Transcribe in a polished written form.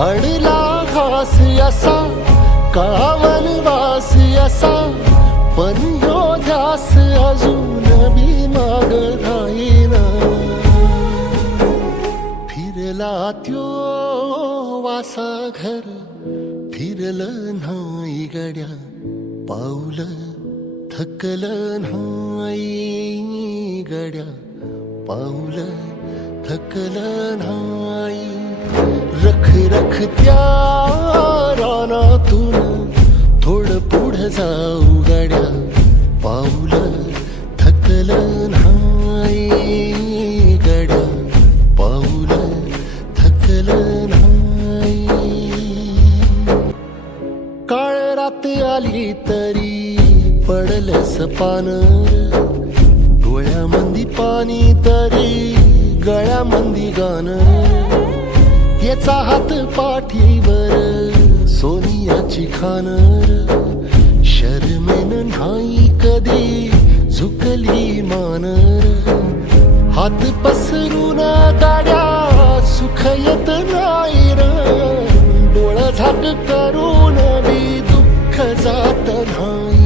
अडला घास असा कावनवास असा पण ह्यो ध्यास अजून बी माग राहीना. फिरला त्यो वासा घर फिरलं नाही गड्या पाऊल थकलं नाही गड्या पाऊल थकलं नाही. रख रख त्या रानातून थोडं पुढं जाऊ गड्या पाऊल थकलं नाही गड्या पाऊल थकलं नाही. काळ रात आली तरी पडलंस पानर डोळ्यामंदी पाणी तरी गळ्यामंदी गाणं. याचा हात पाठीवर सोनियाची खानर शर्मेन नाही कधी झुकली मानर. हात पसरून गाड्या सुख येत नाही र डोळं झाक करून बी दुःख जात नाही.